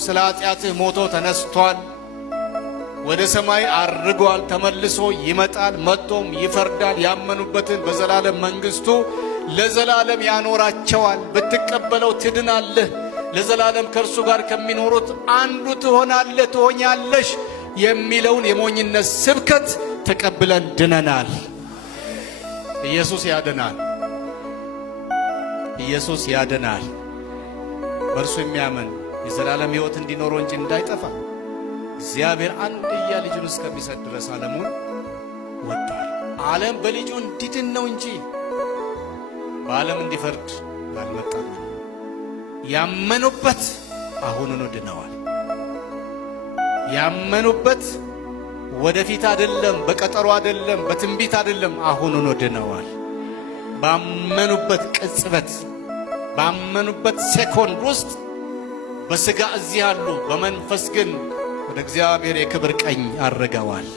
ስለ ኃጢአትህ ሞቶ ተነስቷል፣ ወደ ሰማይ አርጓል፣ ተመልሶ ይመጣል፣ መጥቶም ይፈርዳል። ያመኑበትን በዘላለም መንግስቱ ለዘላለም ያኖራቸዋል። ብትቀበለው ትድናለህ። ለዘላለም ከእርሱ ጋር ከሚኖሩት አንዱ ትሆናለህ፣ ትሆኛለሽ የሚለውን የሞኝነት ስብከት ተቀብለን ድነናል። ኢየሱስ ያድናል። ኢየሱስ ያድናል። በእርሱ የሚያምን የዘላለም ሕይወት እንዲኖረው እንጂ እንዳይጠፋ እግዚአብሔር አንድያ ልጁን እስከሚሰጥ ድረስ ዓለሙን ወዷል። ዓለም በልጁ እንዲድን ነው እንጂ በዓለም እንዲፈርድ አልመጣም። ያመኑበት አሁኑኑ ድነዋል። ያመኑበት ወደፊት አይደለም፣ በቀጠሮ አይደለም፣ በትንቢት አይደለም፣ አሁኑኑ ድነዋል። ባመኑበት ቅጽበት፣ ባመኑበት ሴኮንድ ውስጥ በሥጋ እዚህ አሉ፣ በመንፈስ ግን ወደ እግዚአብሔር የክብር ቀኝ አርገዋል።